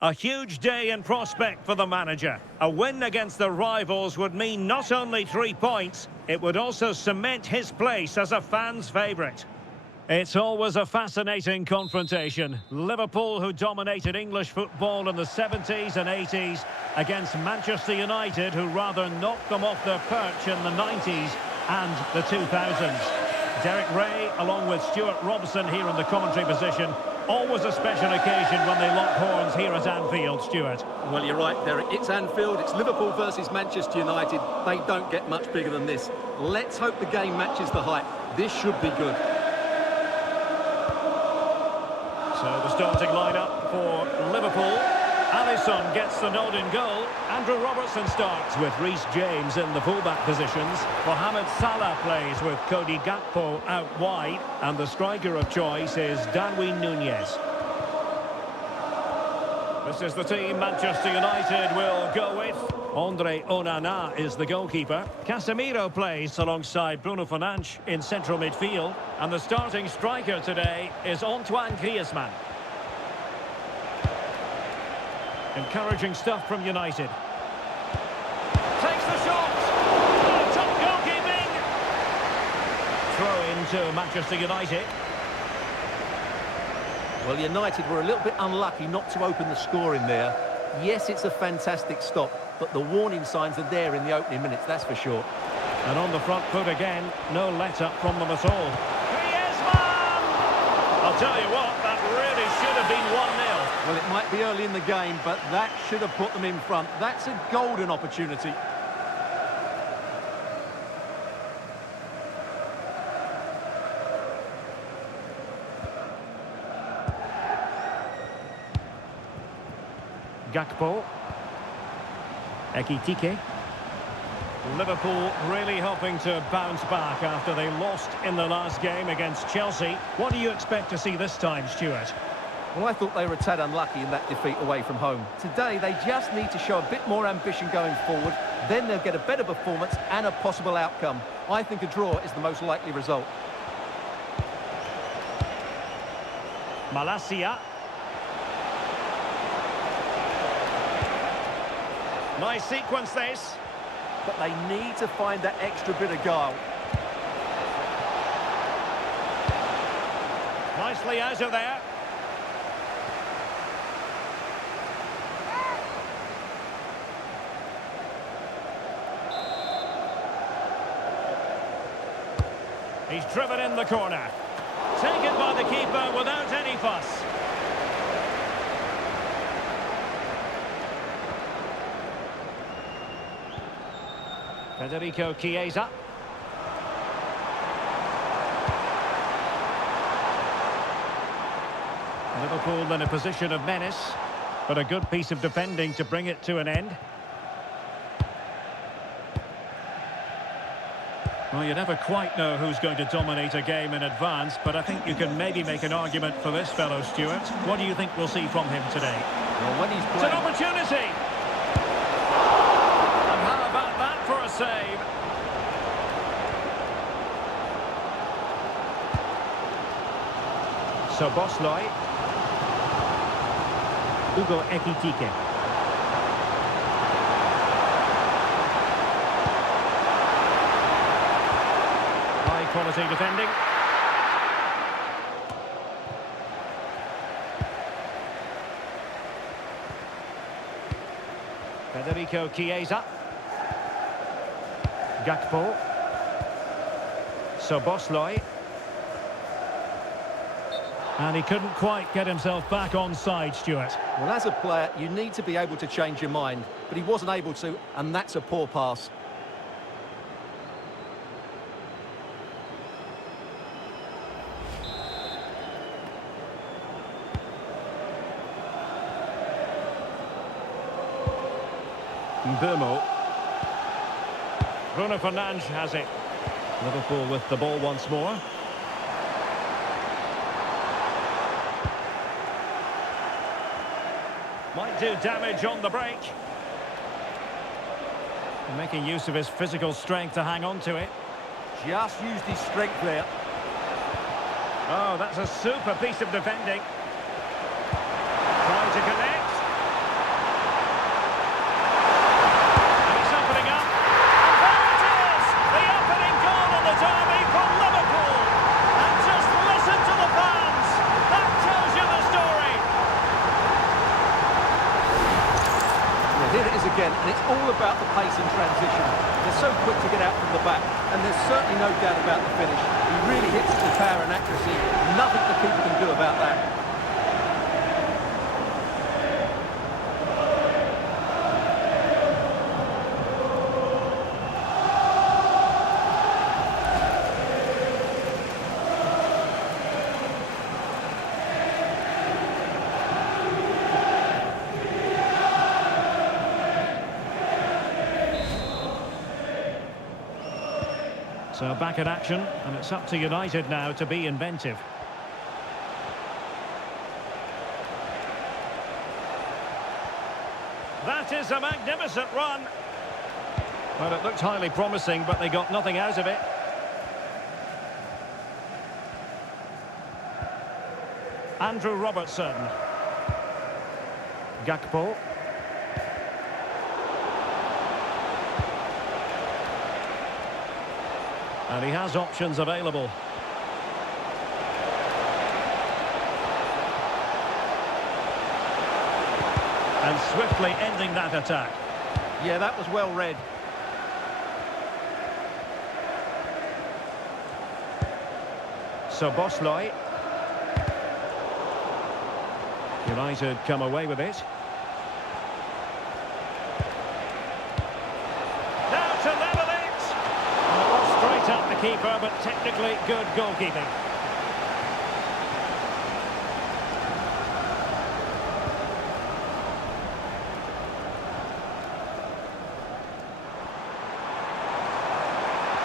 A huge day in prospect for the manager. A win against the rivals would mean not only 3 points, it would also cement his place as a fan's favourite. It's always a fascinating confrontation. Liverpool, who dominated English football in the 70s and 80s, against Manchester United, who rather knocked them off their perch in the 90s and the 2000s. Derek Ray, along with Stuart Robson here in the commentary position. Always a special occasion when they lock horns here at Anfield, Stuart. Well, you're right, Derek. It's Anfield. It's Liverpool versus Manchester United. They don't get much bigger than this. Let's hope the game matches the hype. This should be good. So the starting lineup for Liverpool. Alisson gets the nod in goal. Andrew Robertson starts with Reece James in the fullback positions. Mohamed Salah plays with Cody Gakpo out wide. And the striker of choice is Darwin Núñez. This is the team Manchester United will go with. Andre Onana is the goalkeeper. Casemiro plays alongside Bruno Fernandes in central midfield. And the starting striker today is Antoine Griezmann. Encouraging stuff from United. Takes the shot. Oh, top goalkeeping. Throw into Manchester United. Well, United were a little bit unlucky not to open the score in there. Yes, it's a fantastic stop, but the warning signs are there in the opening minutes, that's for sure. And on the front foot again, no let-up from them at all. Griezmann! I'll tell you what, that really should have been 1-0. Well, it might be early in the game, but that should have put them in front. That's a golden opportunity. Gakpo. Ekitike. Liverpool really hoping to bounce back after they lost in the last game against Chelsea. What do you expect to see this time, Stuart? Well, I thought they were a tad unlucky in that defeat away from home. Today, they just need to show a bit more ambition going forward. Then they'll get a better performance and a possible outcome. I think a draw is the most likely result. Malacia. Nice sequence this. But they need to find that extra bit of guile. Nicely out of there. He's driven in the corner. Taken by the keeper without any fuss. Federico Chiesa. Liverpool in a position of menace, but a good piece of defending to bring it to an end. Well, you never quite know who's going to dominate a game in advance, but I think you can maybe make an argument for this fellow, Stuart. What do you think we'll see from him today? Well, when he's playing... It's an opportunity! And how about that for a save? So Bosley. Hugo Ekitike. Quality defending. Federico Chiesa. Gakpo. Szoboszlai. And he couldn't quite get himself back on side, Stuart. Well, as a player, you need to be able to change your mind, but he wasn't able to, and that's a poor pass. Burmo. Bruno Fernandes has it. Liverpool with the ball once more. Might do damage on the break. Making use of his physical strength to hang on to it. Just used his strength there. Oh, that's a super piece of defending. Trying to connect. again, and it's all about the pace and transition. They're so quick to get out from the back, and there's certainly no doubt about the finish. He really hits it with power and accuracy. Nothing the keeper can do about that. So back in action, and it's up to United now to be inventive. That is a magnificent run. Well, it looked highly promising, but they got nothing out of it. Andrew Robertson. Gakpo. And he has options available. And swiftly ending that attack. Yeah, that was well read. So Bosley. United come away with it. Now to level it! Straight at the keeper, but technically good goalkeeping.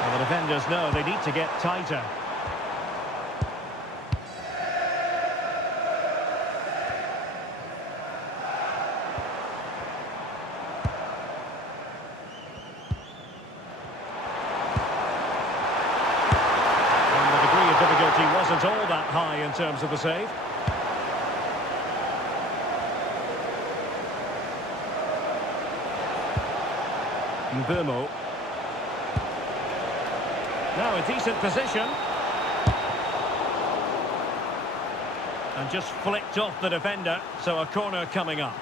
Well, the defenders know they need to get tighter. Difficulty wasn't all that high in terms of the save. Mbumo. Now a decent position. And just flicked off the defender, so a corner coming up.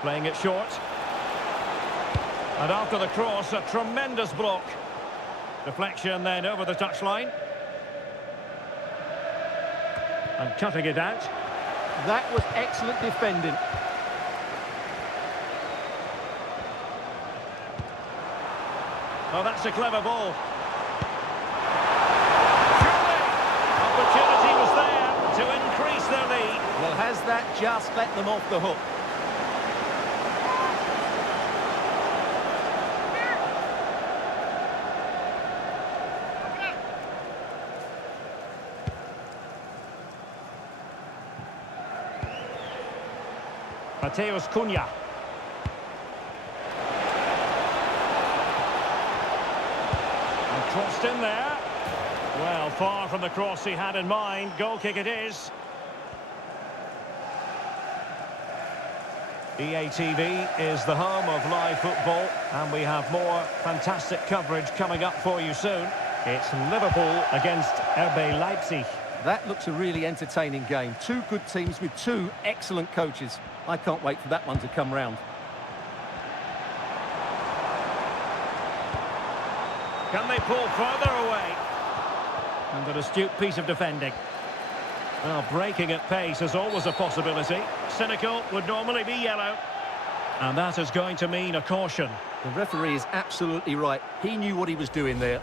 Playing it short. And after the cross, a tremendous block. Deflection then over the touchline. And cutting it out. That was excellent defending. Oh, that's a clever ball. Surely, opportunity was there to increase their lead. Well, has that just let them off the hook? Mateus Cunha. And crossed in there. Well, far from the cross he had in mind. Goal kick it is. EA TV is the home of live football, and we have more fantastic coverage coming up for you soon. It's Liverpool against RB Leipzig. That looks a really entertaining game. Two good teams with two excellent coaches. I can't wait for that one to come round. Can they pull further away? And an astute piece of defending. Well, breaking at pace is always a possibility. Cynical would normally be yellow. And that is going to mean a caution. The referee is absolutely right. He knew what he was doing there.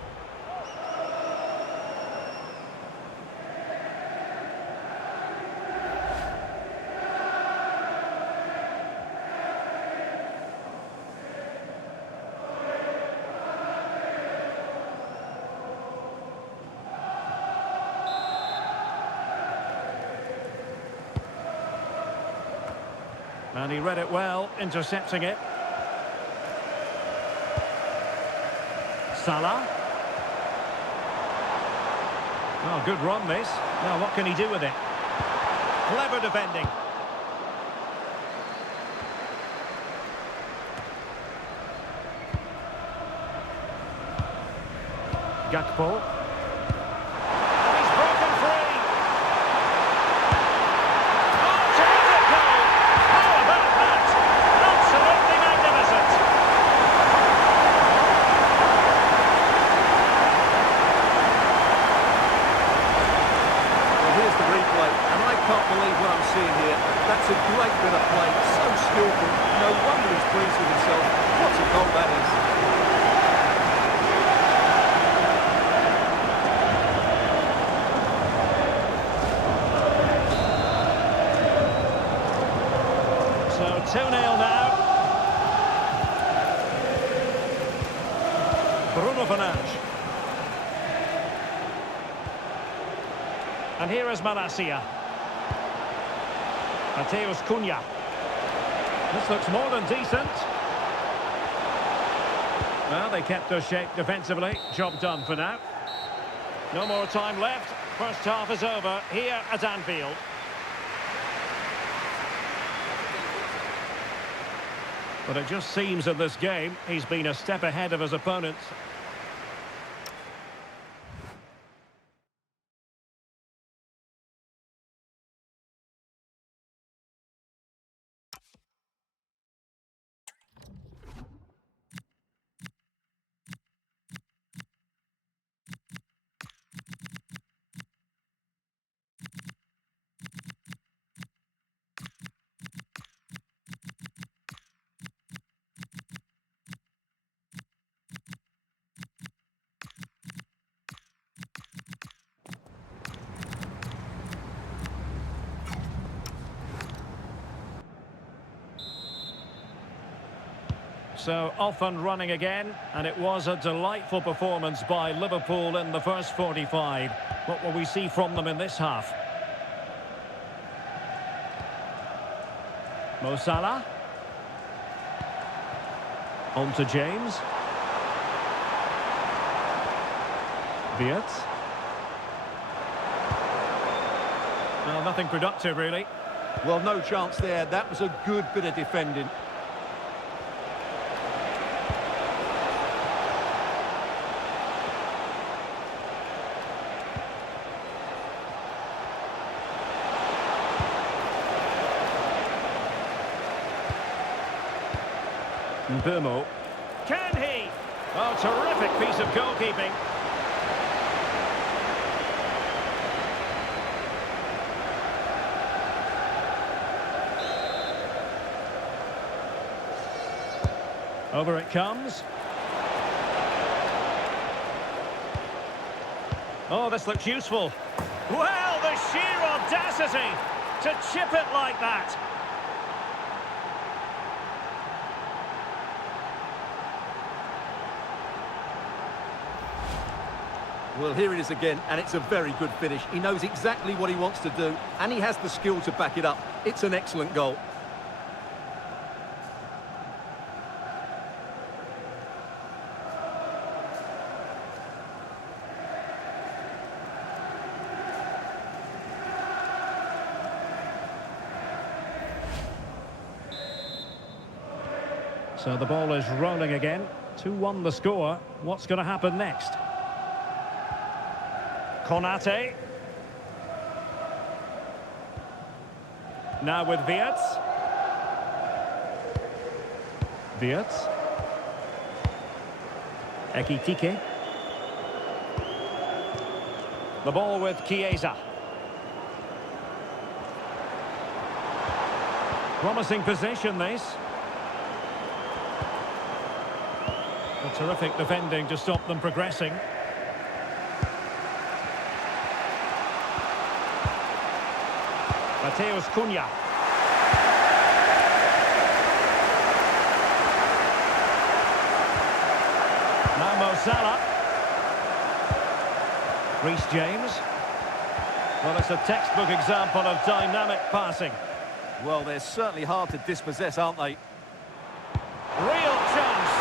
And he read it well, intercepting it. Salah. Oh, good run this. Now what can he do with it? Clever defending. Gakpo. He's broken free. Oh, terrific goal! How about that? Absolutely magnificent. Well, here's the replay, and I can't believe what I'm seeing here. That's a great bit of play, so skillful. No wonder he's pleased with himself. What a goal that is. So 2-0 now. Bruno Fernandes. And here is Malacia. Mateus Cunha. This looks more than decent. Well, they kept their shape defensively. Job done for now. No more time left. First half is over here at Anfield. But it just seems in this game he's been a step ahead of his opponents. So off and running again, and it was a delightful performance by Liverpool in the first 45. What will we see from them in this half? Mo Salah. On to James. Wirtz. Well, nothing productive, really. Well, no chance there. That was a good bit of defending. Burmo. Can he? Oh, terrific piece of goalkeeping. Over it comes. Oh, this looks useful. Well, the sheer audacity to chip it like that. Well, here it is again, and it's a very good finish. He knows exactly what he wants to do, and he has the skill to back it up. It's an excellent goal. So the ball is rolling again. 2-1 the score. What's going to happen next? Konate. Now with Wirtz. Wirtz. Ekitike. The ball with Chiesa. Promising position, this. A terrific defending to stop them progressing. Mateus Cunha. Now Mo Salah. Reece James. Well, it's a textbook example of dynamic passing. Well, they're certainly hard to dispossess, aren't they? Real chance.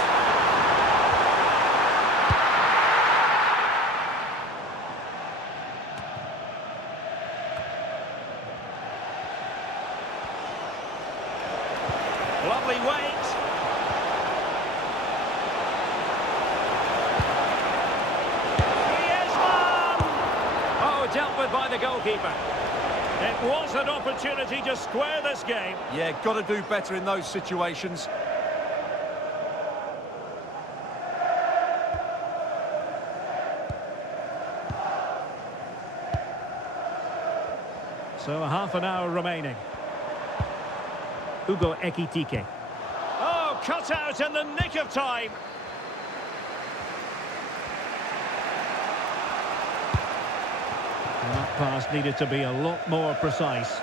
lovely weight. Griezmann! Oh, dealt with by the goalkeeper. It was an opportunity to square this game. Yeah, got to do better in those situations. So half an hour remaining. Hugo Ekitike. Oh, cut out in the nick of time. That pass needed to be a lot more precise.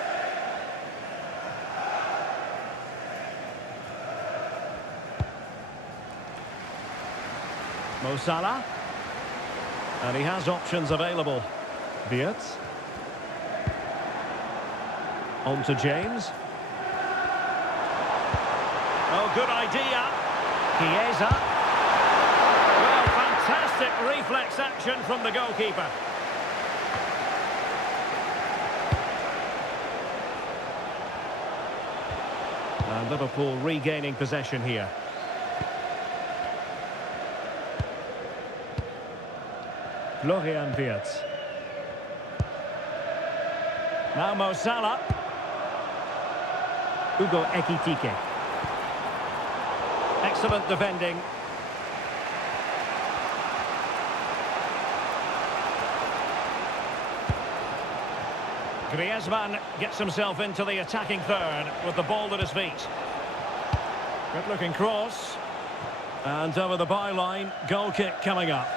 Mo Salah. And he has options available. Wirtz. On to James. Oh, good idea. Chiesa. Well, fantastic reflex action from the goalkeeper. And Liverpool regaining possession here. Florian Wirtz. Now Mo Salah. Hugo Ekitike. Excellent defending. Griezmann gets himself into the attacking third with the ball at his feet. Good looking cross. And over the byline, goal kick coming up.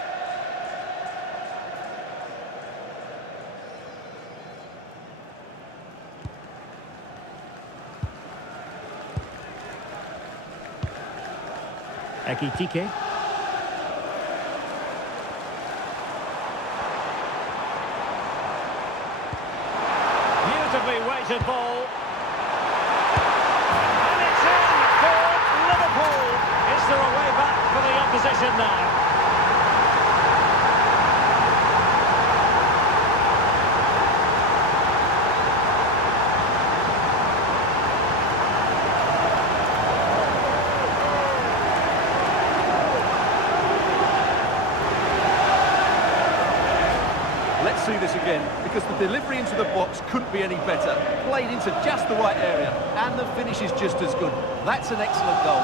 Ekitike. Beautifully weighted ball. And it's in for Liverpool. Is there a way back for the opposition now? Let's see this again, because the delivery into the box couldn't be any better. Played into just the right area, and the finish is just as good. That's an excellent goal.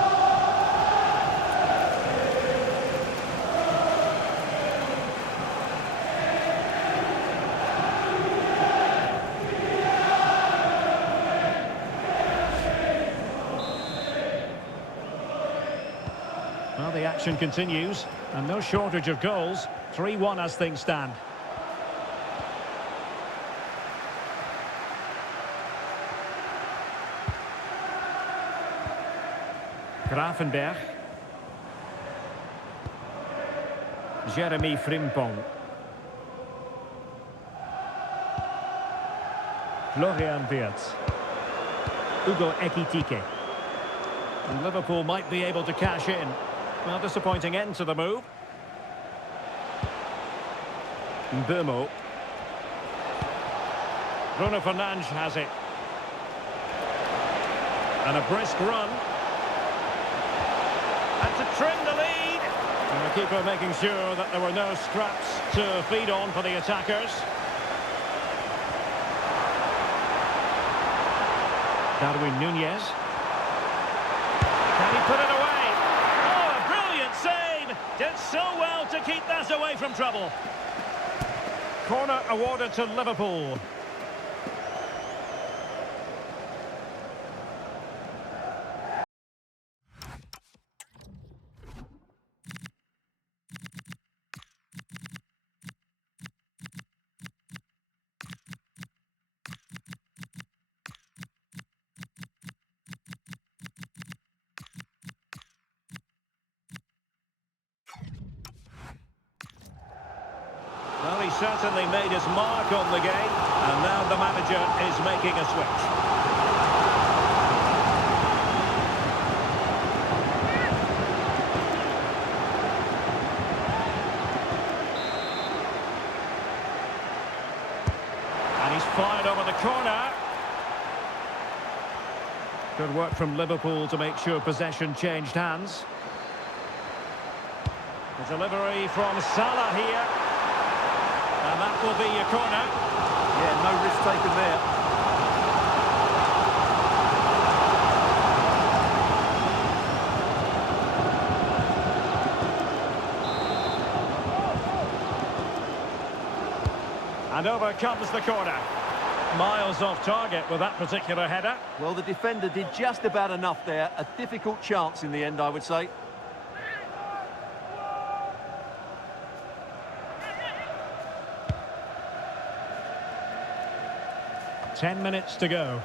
Well, the action continues, and no shortage of goals. 3-1 as things stand. Gravenberg. Jeremy Frimpong. Florian Wirtz. Hugo Ekitike. And Liverpool might be able to cash in. Well, disappointing end to the move. Mbeumo. Bruno Fernandes has it. And a brisk run. And to trim the lead. And the keeper making sure that there were no scraps to feed on for the attackers. Darwin Núñez. Can he put it away? Oh, a brilliant save! Did so well to keep that away from trouble. Corner awarded to Liverpool. Well, he certainly made his mark on the game, and now the manager is making a switch. And he's fired over the corner. Good work from Liverpool to make sure possession changed hands. The delivery from Salah here. And that will be your corner. Yeah, no risk taken there. And over comes the corner. Miles off target with that particular header. Well, the defender did just about enough there. A difficult chance in the end, I would say. Ten minutes to go.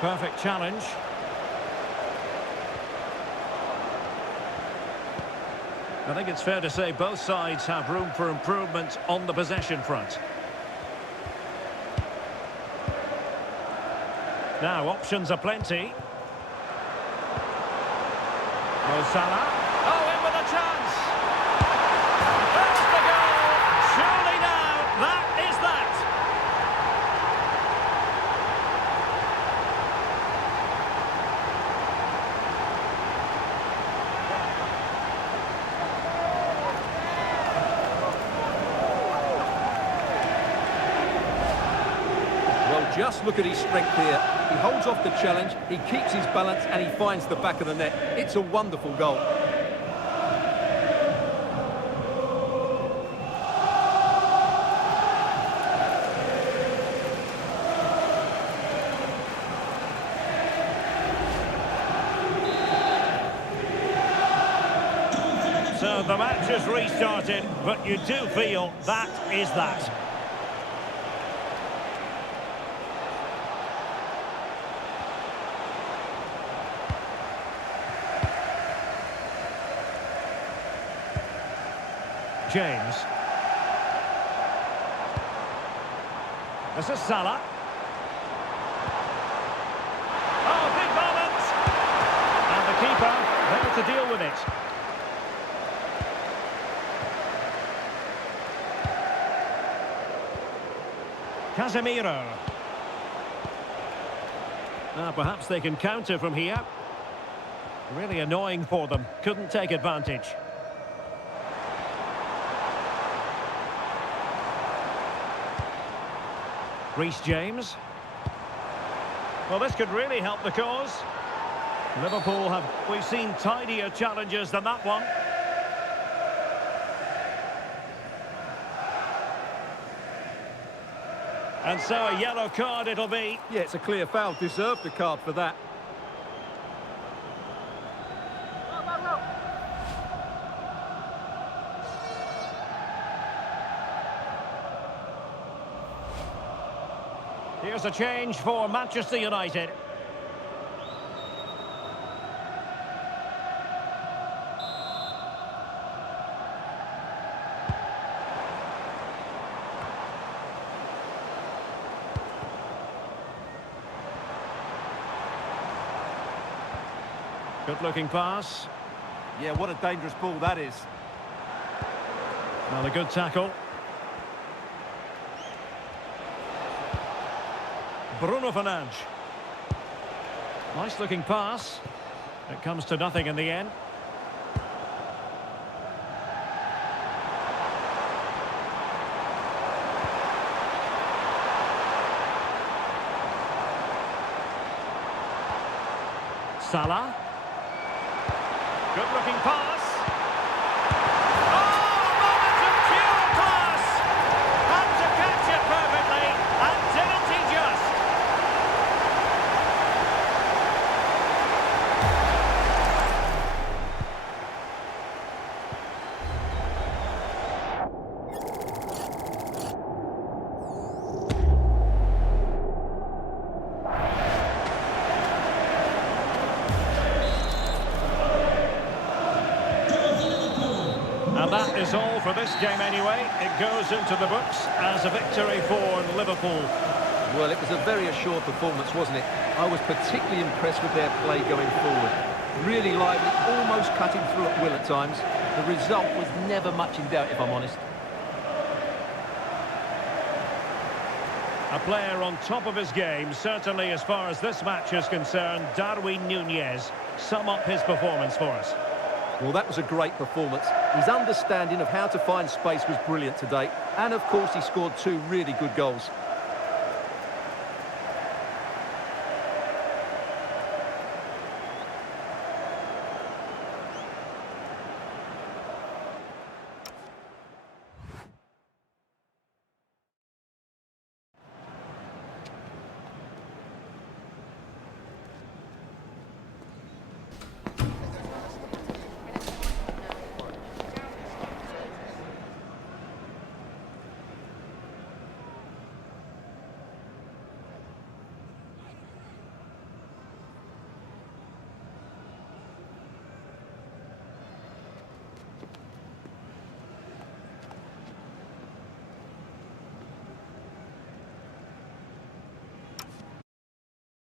Perfect challenge. I think it's fair to say both sides have room for improvement on the possession front. Now, options are plenty. Mo Salah. Oh, in with a chance! That's the goal! Surely now, that is that! Just look at his strength here. He holds off the challenge, he keeps his balance, and he finds the back of the net. It's a wonderful goal. So the match has restarted, but you do feel that is that. James. This is Salah. Oh, big moment! And the keeper there to deal with it. Casemiro. Now perhaps they can counter from here. Really annoying for them. Couldn't take advantage. Reece James. Well, this could really help the cause. Liverpool we've seen tidier challenges than that one. And so a yellow card it'll be. Yeah, it's a clear foul. Deserved the card for that. Here's a change for Manchester United. Good-looking pass. Yeah, what a dangerous ball that is. Well, a good tackle. Bruno Fernandes. Nice looking pass. It comes to nothing in the end. Salah. Good looking pass. And that is all for this game anyway. It goes into the books as a victory for Liverpool. Well, it was a very assured performance, wasn't it? I was particularly impressed with their play going forward. Really lively, almost cutting through at will at times. The result was never much in doubt, if I'm honest. A player on top of his game, certainly as far as this match is concerned. Darwin Núñez. Sum up his performance for us. Well, that was a great performance. His understanding of how to find space was brilliant today. And, of course, he scored two really good goals.